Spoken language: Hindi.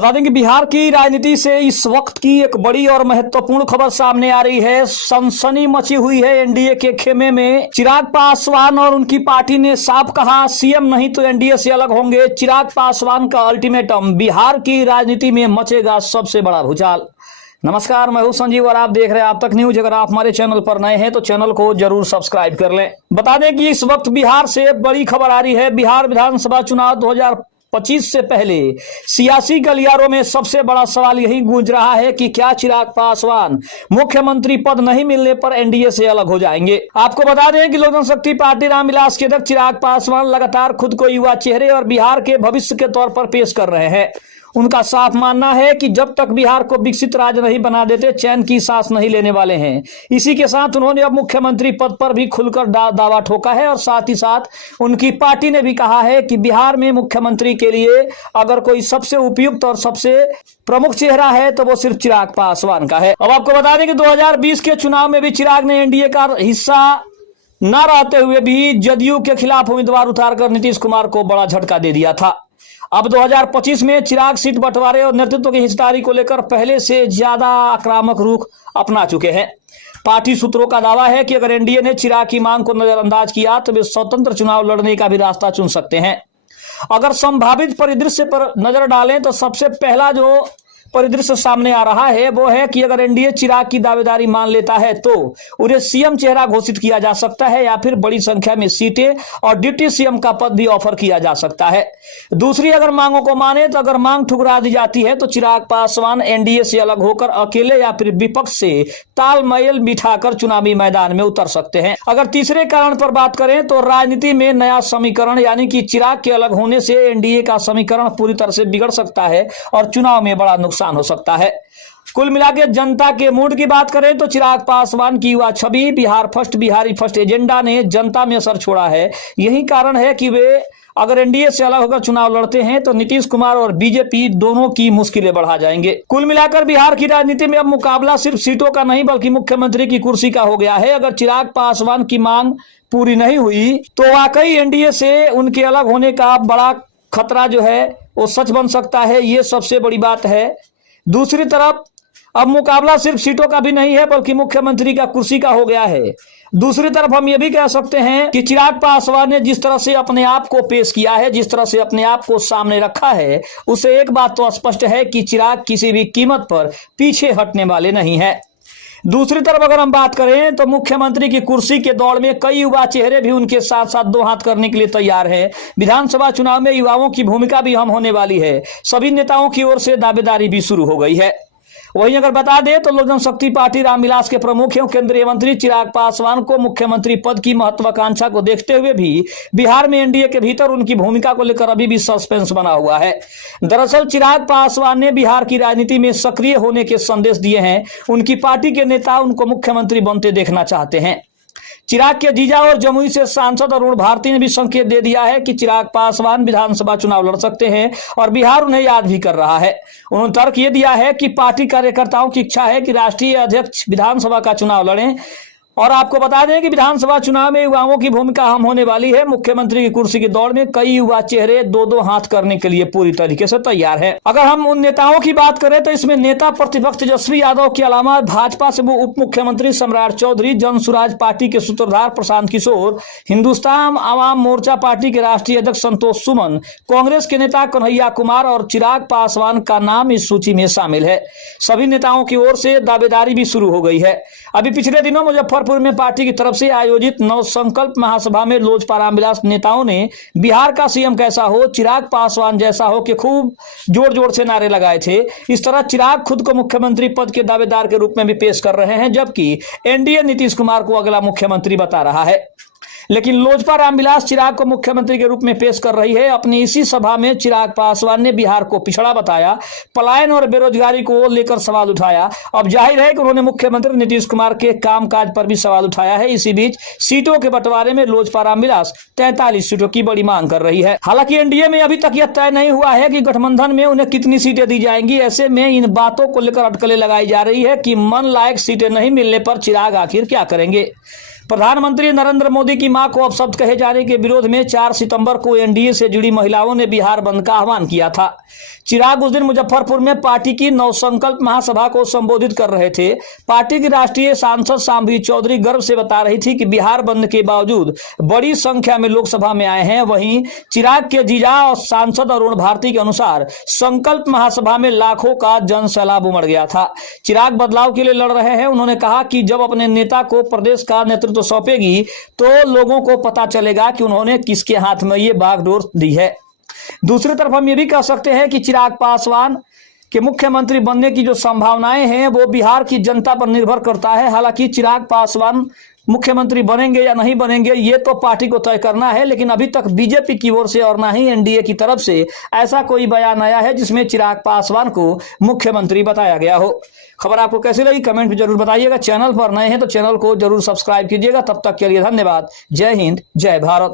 बता दें कि बिहार की राजनीति से इस वक्त की एक बड़ी और महत्वपूर्ण खबर सामने आ रही है। सनसनी मची हुई है एनडीए के खेमे में। चिराग पासवान और उनकी पार्टी ने साफ कहा, सीएम नहीं तो एनडीए से अलग होंगे। चिराग पासवान का अल्टीमेटम, बिहार की राजनीति में मचेगा सबसे बड़ा भूचाल। नमस्कार, मैं हूं संजीव और आप देख रहे हैं आप तक न्यूज। अगर आप हमारे चैनल पर नए हैं तो चैनल को जरूर सब्सक्राइब कर लें। बता दें कि इस वक्त बिहार से बड़ी खबर आ रही है। बिहार विधानसभा चुनाव 2025 से पहले सियासी गलियारों में सबसे बड़ा सवाल यही गूंज रहा है कि क्या चिराग पासवान मुख्यमंत्री पद नहीं मिलने पर एनडीए से अलग हो जाएंगे। आपको बता दें कि लोक जनशक्ति पार्टी रामविलास के अध्यक्ष चिराग पासवान लगातार खुद को युवा चेहरे और बिहार के भविष्य के तौर पर पेश कर रहे हैं। उनका साफ मानना है कि जब तक बिहार को विकसित राज्य नहीं बना देते, चैन की सांस नहीं लेने वाले हैं। इसी के साथ उन्होंने अब मुख्यमंत्री पद पर भी खुलकर दावा ठोका है और साथ ही साथ उनकी पार्टी ने भी कहा है कि बिहार में मुख्यमंत्री के लिए अगर कोई सबसे उपयुक्त और सबसे प्रमुख चेहरा है तो वो सिर्फ चिराग पासवान का है। अब आपको बता दें कि 2020 के चुनाव में भी चिराग ने एनडीए का हिस्सा न रहते हुए भी जदयू के खिलाफ उम्मीदवार उतारकर नीतीश कुमार को बड़ा झटका दे दिया था। अब 2025 में चिराग सीट बंटवारे और नेतृत्व की हिस्सेदारी को लेकर पहले से ज्यादा आक्रामक रुख अपना चुके हैं। पार्टी सूत्रों का दावा है कि अगर एनडीए ने चिराग की मांग को नजरअंदाज किया तो वे स्वतंत्र चुनाव लड़ने का भी रास्ता चुन सकते हैं। अगर संभावित परिदृश्य पर नजर डालें तो सबसे पहला जो परिदृश्य सामने आ रहा है वो है कि अगर एनडीए चिराग की दावेदारी मान लेता है तो उन्हें सीएम चेहरा घोषित किया जा सकता है या फिर बड़ी संख्या में सीटें और डिप्टी सीएम का पद भी ऑफर किया जा सकता है। दूसरी अगर मांगों को माने तो अगर मांग ठुकरा दी जाती है तो चिराग पासवान एनडीए से अलग होकर अकेले या फिर विपक्ष से तालमेल बिठाकर चुनावी मैदान में उतर सकते हैं। अगर तीसरे कारण पर बात करें तो राजनीति में नया समीकरण यानी कि चिराग के अलग होने से एनडीए का समीकरण पूरी तरह से बिगड़ सकता है और चुनाव में बड़ा नुकसान हो सकता है। कुल मिलाकर जनता के मूड की बात करें तो चिराग पासवान की युवा छवि, Bihar first, Bihari first agenda ने जनता में असर छोड़ा है। यही कारण है कि वे अगर एनडीए से अलग होकर चुनाव लड़ते हैं तो नीतीश कुमार और बीजेपी दोनों की मुश्किलें बढ़ा जाएंगे। कुल मिलाकर बिहार की राजनीति में अब मुकाबला सिर्फ सीटों का नहीं बल्कि मुख्यमंत्री की कुर्सी का हो गया है। अगर चिराग पासवान की मांग पूरी नहीं हुई तो वाकई एनडीए से उनके अलग होने का बड़ा खतरा जो है वो सच बन सकता है। ये सबसे बड़ी बात है। दूसरी तरफ अब मुकाबला सिर्फ सीटों का भी नहीं है बल्कि मुख्यमंत्री का कुर्सी का हो गया है। दूसरी तरफ हम ये भी कह सकते हैं कि चिराग पासवान ने जिस तरह से अपने आप को पेश किया है, जिस तरह से अपने आप को सामने रखा है, उससे एक बात तो स्पष्ट है कि चिराग किसी भी कीमत पर पीछे हटने वाले नहीं है। दूसरी तरफ अगर हम बात करें तो मुख्यमंत्री की कुर्सी के दौड़ में कई युवा चेहरे भी उनके साथ साथ दो हाथ करने के लिए तैयार हैं। विधानसभा चुनाव में युवाओं की भूमिका भी अहम होने वाली है। सभी नेताओं की ओर से दावेदारी भी शुरू हो गई है। वहीं अगर बता दें तो लोक जनशक्ति पार्टी रामविलास के प्रमुख एवं केंद्रीय मंत्री चिराग पासवान को मुख्यमंत्री पद की महत्वाकांक्षा को देखते हुए भी बिहार में एनडीए के भीतर उनकी भूमिका को लेकर अभी भी सस्पेंस बना हुआ है। दरअसल चिराग पासवान ने बिहार की राजनीति में सक्रिय होने के संदेश दिए हैं। उनकी पार्टी के नेता उनको मुख्यमंत्री बनते देखना चाहते हैं। चिराग के जीजा और जमुई से सांसद अरुण भारती ने भी संकेत दे दिया है कि चिराग पासवान विधानसभा चुनाव लड़ सकते हैं और बिहार उन्हें याद भी कर रहा है। उन्होंने तर्क ये दिया है कि पार्टी कार्यकर्ताओं की इच्छा है कि राष्ट्रीय अध्यक्ष विधानसभा का चुनाव लड़ें। और आपको बता दें कि विधानसभा चुनाव में युवाओं की भूमिका अहम होने वाली है। मुख्यमंत्री की कुर्सी की दौड़ में कई युवा चेहरे दो दो हाथ करने के लिए पूरी तरीके से तैयार है। अगर हम उन नेताओं की बात करें तो इसमें नेता प्रतिपक्ष तेजस्वी यादव के अलावा भाजपा से वो उप मुख्यमंत्री सम्राट चौधरी, जन सुराज पार्टी के सूत्रधार प्रशांत किशोर, हिंदुस्तान आवाम मोर्चा पार्टी के राष्ट्रीय अध्यक्ष संतोष सुमन, कांग्रेस के नेता कन्हैया कुमार और चिराग पासवान का नाम इस सूची में शामिल है। सभी नेताओं की ओर से दावेदारी भी शुरू हो गई है। अभी पिछले दिनों मुजफ्फरपुर में पार्टी की तरफ से आयोजित नव संकल्प महासभा में लोजपा रामविलास नेताओं ने बिहार का सीएम कैसा हो, चिराग पासवान जैसा हो के खूब जोर जोर से नारे लगाए थे। इस तरह चिराग खुद को मुख्यमंत्री पद के दावेदार के रूप में भी पेश कर रहे हैं, जबकि एनडीए नीतीश कुमार को अगला मुख्यमंत्री बता रहा है। लेकिन लोजपा रामविलास चिराग को मुख्यमंत्री के रूप में पेश कर रही है। अपनी इसी सभा में चिराग पासवान ने बिहार को पिछड़ा बताया, पलायन और बेरोजगारी को लेकर सवाल उठाया। अब जाहिर है कि उन्होंने मुख्यमंत्री नीतीश कुमार के कामकाज पर भी सवाल उठाया है। इसी बीच सीटों के बंटवारे में लोजपा रामविलास 43 सीटों की बड़ी मांग कर रही है। हालांकि एनडीए में अभी तक यह तय नहीं हुआ है कि गठबंधन में उन्हें कितनी सीटें दी जाएंगी। ऐसे में इन बातों को लेकर अटकलें लगाई जा रही है कि मन लायक सीटें नहीं मिलने पर चिराग आखिर क्या करेंगे। प्रधानमंत्री नरेंद्र मोदी की मां को अपशब्द कहे जाने के विरोध में 4 सितंबर को एनडीए से जुड़ी महिलाओं ने बिहार बंद का आह्वान किया था। चिराग उस दिन मुजफ्फरपुर में पार्टी की नवसंकल्प महासभा को संबोधित कर रहे थे। पार्टी की राष्ट्रीय सांसद शांभवी चौधरी गर्व से बता रही थी कि बिहार बंद के बावजूद बड़ी संख्या में लोकसभा में आए हैं। वहीं चिराग के जीजा और सांसद अरुण भारती के अनुसार संकल्प महासभा में लाखों का जन सैलाब उमड़ गया था। चिराग बदलाव के लिए लड़ रहे हैं। उन्होंने कहा कि जब अपने नेता को प्रदेश का नेतृत्व सौंपेगी तो लोगों को पता चलेगा कि उन्होंने किसके हाथ में ये बागडोर दी है। दूसरी तरफ हम ये भी कह सकते हैं कि चिराग पासवान के मुख्यमंत्री बनने की जो संभावनाएं हैं वो बिहार की जनता पर निर्भर करता है। हालांकि चिराग पासवान मुख्यमंत्री बनेंगे या नहीं बनेंगे ये तो पार्टी को तय करना है, लेकिन अभी तक बीजेपी की ओर से और ना ही एनडीए की तरफ से ऐसा कोई बयान आया है जिसमें चिराग पासवान को मुख्यमंत्री बताया गया हो। खबर आपको कैसी लगी कमेंट में जरूर बताइएगा। चैनल पर नए हैं तो चैनल को जरूर सब्सक्राइब कीजिएगा। तब तक के लिए धन्यवाद। जय हिंद, जय भारत।